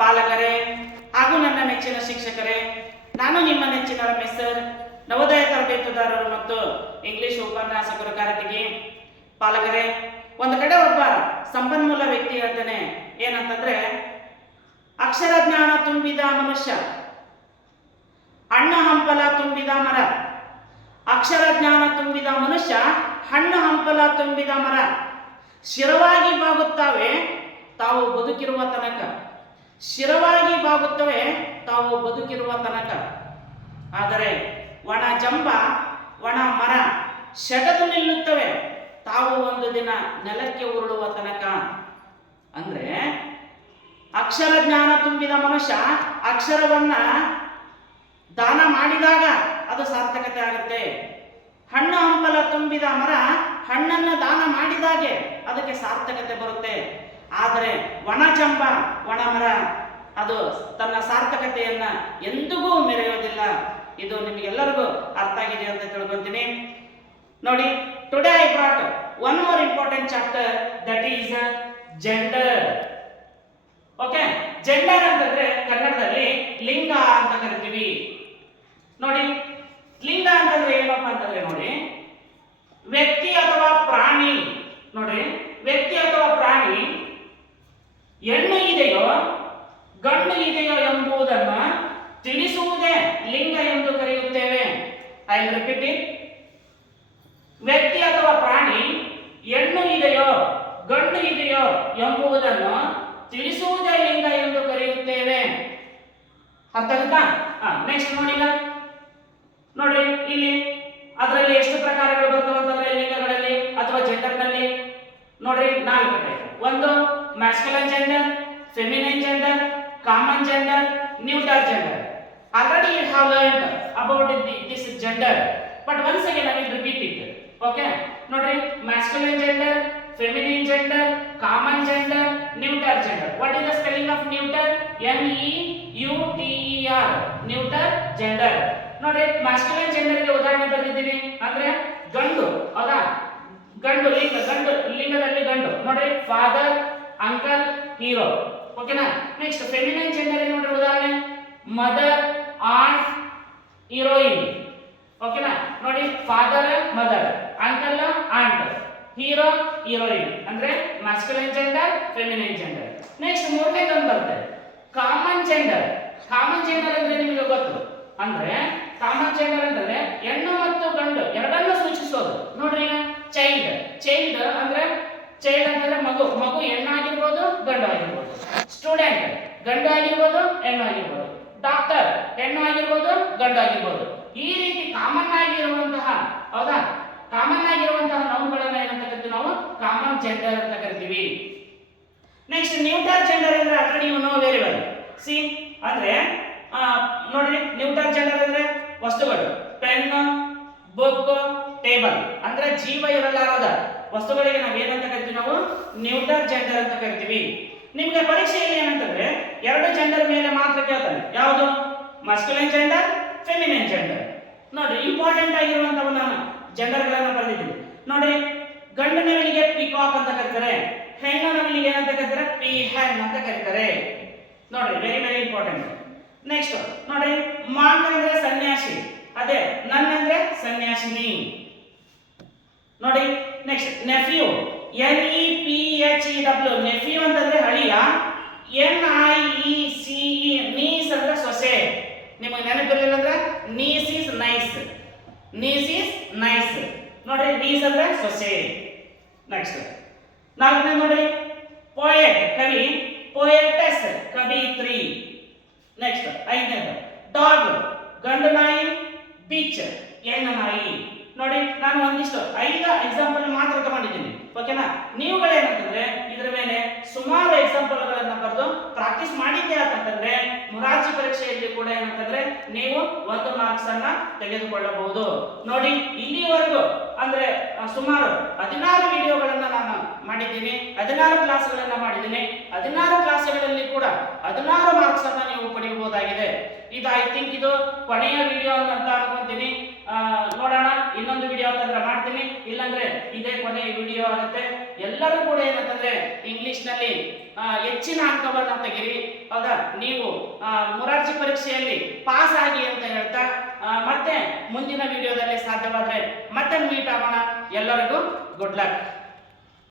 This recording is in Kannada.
ಪಾಲಕರೇ ಹಾಗೂ ನನ್ನ ನೆಚ್ಚಿನ ಶಿಕ್ಷಕರೇ, ನಾನು ನಿಮ್ಮ ನೆಚ್ಚಿನ ರಮೇಶ್ ಸರ್, ನವೋದಯ ತರಬೇತುದಾರರು ಮತ್ತು ಇಂಗ್ಲಿಷ್ ಉಪನ್ಯಾಸಕರು ಕಾರಟಗಿ. ಪಾಲಕರೇ, ಒಂದು ಕಡೆ ಒಬ್ಬ ಸಂಪನ್ಮೂಲ ವ್ಯಕ್ತಿ ಹೇಳ್ತಾನೆ ಏನಂತಂದ್ರೆ, ಅಕ್ಷರ ಜ್ಞಾನ ತುಂಬಿದ ಮನುಷ್ಯ ಹಣ್ಣು ಹಂಪಲ ತುಂಬಿದ ಮರ. ಅಕ್ಷರ ಜ್ಞಾನ ತುಂಬಿದ ಮನುಷ್ಯ ಹಣ್ಣು ಹಂಪಲ ತುಂಬಿದ ಮರ. ಶಿರವಾಗಿ ಬಾಗುತ್ತವೆ ತಾವು ಬದುಕಿರುವ ತನಕ. ಶಿರವಾಗಿ ಬಾಗುತ್ತವೆ ತಾವು ಬದುಕಿರುವ ತನಕ. ಆದರೆ ಒಣ ಜಂಬ ಒಣ ಮರ ಶಟದು ನಿಲ್ಲುತ್ತವೆ ತಾವು ಒಂದು ದಿನ ನೆಲಕ್ಕೆ ಉರುಳುವ ತನಕ. ಅಂದ್ರೆ ಅಕ್ಷರ ಜ್ಞಾನ ತುಂಬಿದ ಮನುಷ್ಯ ಅಕ್ಷರವನ್ನ ದಾನ ಮಾಡಿದಾಗ ಅದು ಸಾರ್ಥಕತೆ ಆಗುತ್ತೆ. ಹಣ್ಣು ಹಂಪಲ ತುಂಬಿದ ಮರ ಹಣ್ಣನ್ನು ದಾನ ಮಾಡಿದಾಗೆ ಅದಕ್ಕೆ ಸಾರ್ಥಕತೆ ಬರುತ್ತೆ. ಆದರೆ ಒಣ ಜಂಬ ಒಣ ಮರ ಅದು ತನ್ನ ಸಾರ್ಥಕತೆಯನ್ನ ಎಂದಿಗೂ ಮೆರೆಯೋದಿಲ್ಲ. ಇದು ನಿಮಗೆಲ್ಲರಿಗೂ ಅರ್ಥ ಆಗಿದೆ ಅಂತ ತಿಳ್ಕೊಂತೀನಿ. ನೋಡಿ, today I brought one more important chapter, that is gender. Okay, gender ಅಂತಂದ್ರೆ ಕನ್ನಡದಲ್ಲಿ ಲಿಂಗ ಅಂತ ಕರಿತೀವಿ. ನೋಡಿ, ಲಿಂಗ ಅಂತಂದ್ರೆ ಏನಪ್ಪಾ ಅಂತಂದ್ರೆ, ನೋಡಿ, ವ್ಯಕ್ತಿ ಅಥವಾ ಪ್ರಾಣಿ. ನೋಡಿ, ವ್ಯಕ್ತಿ ಅಥವಾ ಪ್ರಾಣಿ ಹೆಣ್ಣು ಇದೆಯೋ ಗಂಡು ಇದೆಯೋ ಎಂಬುದನ್ನು ತಿಳಿಸುವುದೇ ಲಿಂಗ ಎಂದು ಕರೆಯುತ್ತೇವೆ. I will repeat it. ವ್ಯಕ್ತಿ ಅಥವಾ ಪ್ರಾಣಿ ಹೆಣ್ಣು ಇದೆಯೋ ಗಂಡು ಇದೆಯೋ ಎಂಬುದನ್ನು ತಿಳಿಸುವುದೇ ಲಿಂಗ ಎಂದು ಕರೆಯುತ್ತೇವೆ. ಅರ್ಥ ಆಗುತ್ತಾ? ನೆಕ್ಸ್ಟ್ ನೋಡ್ರಿ, ಇಲ್ಲಿ ಅದರಲ್ಲಿ ಎಷ್ಟು ಪ್ರಕಾರಗಳು ಬರ್ತವೆ ಅಂತಂದ್ರೆ ಲಿಂಗಗಳಲ್ಲಿ ಅಥವಾ ಜೆಂಡರ್ನಲ್ಲಿ ನೋಡ್ರಿ 4 ಟೈಪ್. ಒಂದು masculine gender, feminine gender, common gender, neuter gender. Already you have learned about this gender, but once again I will repeat it. Okay, ನೋಡ್ರಿ, masculine gender, feminine gender, common gender, neuter gender. What is the spelling of neuter? NEUTER, neuter gender. ನೋಡಿ, ಮ್ಯಾಸ್ಕ್ಯುಲೈನ್ ಜೆಂಡರ್ಗೆ ಉದಾಹರಣೆ ಬರೆದಿದ್ದೀನಿ. ಅಂದ್ರೆ ಗಂಡು, ಹೌದಾ? ಗಂಡು ಲಿಂಗ, ಗಂಡು ಲಿಂಗದಲ್ಲಿ ಗಂಡು. ನೋಡಿ, ಫಾದರ್, ಅಂಕಲ್, ಹೀರೋ. ಓಕೆನಾ? ನೆಕ್ಸ್ಟ್ ಫೆಮಿನೈನ್ ಜೆಂಡರ್ ನೋಡ್ರಿ ಉದಾಹರಣೆ, ಮದರ್, ಆಂಟ್, ಹೀರೋಯಿನ್. ಓಕೆನಾ? ನೋಡಿ, father, mother, uncle, aunt, hero, heroine. ಅಂದ್ರೆ masculine gender, feminine gender. Next ಮೂರನೇದೊಂದು ಬರುತ್ತೆ ಕಾಮನ್ ಜೆಂಡರ್. ಕಾಮನ್ ಜೆಂಡರ್ ಅಂದ್ರೆ ನಿಮಗೆ ಗೊತ್ತು. ಅಂದ್ರೆ ಕಾಮನ್ ಜೆಂಡರ್ ಅಂದ್ರೆ ಹೆಣ್ಣು ಮತ್ತು ಗಂಡು ಎರಡನ್ನೂ ಸೂಚಿಸೋದು. ನೋಡ್ರಿ, ಈಗ ಚೈಲ್ಡ್ ಅಂದ್ರೆ ಮಗು ಹೆಣ್ಣಾಗಿರ್ಬೋದು ಗಂಡು ಆಗಿರ್ಬೋದು. ಸ್ಟೂಡೆಂಟ್ ಗಂಡು ಆಗಿರ್ಬೋದು ಹೆಣ್ಣು ಆಗಿರ್ಬೋದು. ಡಾಕ್ಟರ್ ಹೆಣ್ಣು ಆಗಿರ್ಬೋದು ಗಂಡು ಆಗಿರ್ಬೋದು. ಈ ರೀತಿ ಕಾಮನ್ ಆಗಿರುವಂತಹ, ಹೌದಾ, ಕಾಮನ್ ಆಗಿರುವಂತಹ ನೌನ್ಗಳನ್ನ ಏನಂತ ಕರಿತೀವಿ ನಾವು? ಕಾಮನ್ ಜೆಂಡರ್ ಅಂತ ಕರಿತೀವಿ. ನೆಕ್ಸ್ಟ್ ನ್ಯೂಟರ್ ಜೆಂಡರ್ ಅಂದ್ರೆ already you know very well. See ಅಂದ್ರೆ ನೋಡ್ರಿ, ನ್ಯೂಟರ್ ಜೆಂಡರ್ ಅಂದ್ರೆ ವಸ್ತುಗಳು, ಪೆನ್, ಬುಕ್, ಟೇಬಲ್. ಅಂದ್ರೆ ಜೀವ ಇರಲಾರದ ವಸ್ತುಗಳಿಗೆ ನಾವು ಏನಂತ ಕರಿತೀವಿ? ನಾವು ನ್ಯೂಟರ್ ಜೆಂಡರ್ ಅಂತ ಕರಿತೀವಿ. ನಿಮ್ಗೆ ಪರೀಕ್ಷೆಯಲ್ಲಿ ಏನಂತಂದ್ರೆ 2 ಜೆಂಡರ್ ಮೇಲೆ ಮಾತ್ರ ಕೇಳ್ತಾನೆ. ಯಾವುದು? ಮಸ್ಕ್ಯುಲೈನ್ ಜೆಂಡರ್, ಫೆಮಿನೈನ್ ಜೆಂಡರ್. ನೋಡ್ರಿ, ಇಂಪಾರ್ಟೆಂಟ್ ಆಗಿರುವಂತವನ್ನ ಜೆಂಡರ್ಗಳನ್ನ ಬರೆದಿದ್ದೀವಿ. ನೋಡಿ, ಗಂಡು ನವಿಲಿಗೆ ಪಿಕಾಕ್ ಅಂತ ಕರೀತಾರೆ, ಹೆಣ್ಣು ನವಿಲಿಗೆ ಏನಂತ ಕರೀತಾರೆ? ಪೀಹೆನ್ ಅಂತ ಕರೀತಾರೆ. ನೋಡ್ರಿ, ವೆರಿ ವೆರಿ ಇಂಪಾರ್ಟೆಂಟ್. ನೆಕ್ಸ್ಟ್ ನೋಡ್ರಿ, ಮಾಂಕ್ ಅಂದ್ರೆ ಸನ್ಯಾಸಿ, ಅದೇ ನನ್ ಅಂದ್ರೆ ಸನ್ಯಾಸಿನಿ. ನೋಡಿ, ನೆಕ್ಸ್ಟ್ ನೆಫ್ಯೂ, NEPHEW, ನೆಫ್ಯೂ ಅಂತಂದ್ರೆ ಅಳಿಯ. NIECE, ನೀಸ್ ಅಂದ್ರೆ ಸೊಸೆ. ನಿಮಗೆ ನೆನಪಿರಲಿಲ್ಲ ಅಂದ್ರೆ niece is nice, niece is nice. ನೋಡ್ರಿ, ನೀಸ್ ಅಂದ್ರೆ ಸೊಸೆ. ನೆಕ್ಸ್ಟ್ 4ನೇ ನೋಡಿ, ಪೋಯೆಟ್ ಕವಿ, ಪೋಯೆಟೆಸ್ ಕವಿತ್ರಿ. ನೆಕ್ಸ್ಟ್ 5ನೇದು ಡಾಗ್, ಗಂಡು ನಾಯಿ, ಬಿಚ್ ಹೆಣ್ಣು ನಾಯಿ. ನೋಡಿ, ನಾನು ಒಂದಿಷ್ಟು 5 ಎಕ್ಸಾಂಪಲ್ ಮಾತ್ರ ತಗೊಂಡಿದ್ದೀನಿ. ಓಕೆನಾ? ನೀವುಗಳೇನಂತಂದ್ರೆ ಇದರ ಮೇಲೆ ಸುಮಾರು ಎಕ್ಸಾಂಪಲ್ಗಳನ್ನ ಬರೆದು ಪ್ರಾಕ್ಟೀಸ್ ಮಾಡಿದ್ದೆ ಅಂತಂದ್ರೆ ಮುರಾರ್ಜಿ ಪರೀಕ್ಷೆಯಲ್ಲಿ ಕೂಡ ಏನಂತಂದ್ರೆ ನೀವು 1 ಮಾರ್ಕ್ಸ್ ಅನ್ನ ತೆಗೆದುಕೊಳ್ಳಬಹುದು. ನೋಡಿ, ಇಲ್ಲಿವರೆಗೂ ಅಂದ್ರೆ ಸುಮಾರು 16 ವಿಡಿಯೋಗಳನ್ನ ನಾನು ಮಾಡಿದ್ದೀನಿ, 16 ಕ್ಲಾಸ್ಗಳನ್ನ ಮಾಡಿದ್ದೀನಿ. 16 ಕ್ಲಾಸ್ಗಳಲ್ಲಿ ಕೂಡ 16 ಮಾರ್ಕ್ಸ್ ಅನ್ನ ನೀವು ಪಡೆಯಬಹುದಾಗಿದೆ. ಇದು ಐ ಥಿಂಕ್ ಇದು ಕೊನೆಯ ವಿಡಿಯೋ ಅಂತ ಅನ್ಕೊಂತೀನಿ. ನೋಡೋಣ, ಇನ್ನೊಂದು ವಿಡಿಯೋ ಅಂತಂದ್ರೆ ಮಾಡ್ತೀನಿ, ಇಲ್ಲಾಂದ್ರೆ ಇದೇ ಕೊನೆಯ ವಿಡಿಯೋ ಆಗುತ್ತೆ. ಎಲ್ಲರೂ ಕೂಡ ಏನಂತಂದ್ರೆ ಇಂಗ್ಲಿಷ್ ನಲ್ಲಿ ಹೆಚ್ಚಿನ ಅಂಕವನ್ನ ತೆಗಿರಿ. ಹೌದಾ, ನೀವು ಮೊರಾರ್ಜಿ ಪರೀಕ್ಷೆಯಲ್ಲಿ ಪಾಸ್ ಆಗಿ ಅಂತ ಹೇಳ್ತಾ ಮತ್ತೆ ಮುಂದಿನ ವಿಡಿಯೋದಲ್ಲಿ ಸಾಧ್ಯವಾದರೆ ಮತ್ತೆ ಮೀಟ್ ಆಗೋಣ. ಎಲ್ಲರಿಗೂ ಗುಡ್ ಲಕ್.